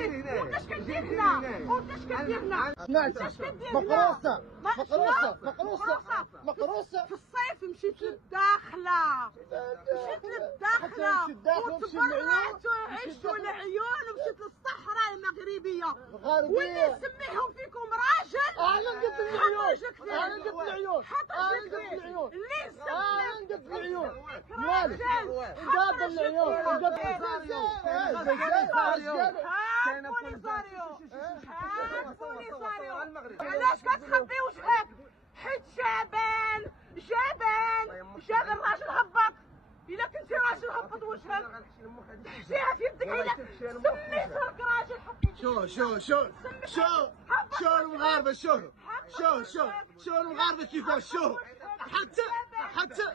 وانتش كدير هنا وانتش كدير هنا مقروصه مقروصه مقروصه مقروصه. في الصيف مشيت للداخله وتبرعت وعشت العيون ومشيت للصحراء المغربيه واللي يسميهم فيكم راجل. انا نقد العيون انا نقد العيون اللي نقد العيون مالك نقد العيون علاش كتخبي وجهك؟ حيت جبان راجل هبط. الا كنتي راجل هبط وجهك تحشيها في يدك. الا سميت راك راجل هبط. شو المغاربه شو المغاربه كيفاش شو حتى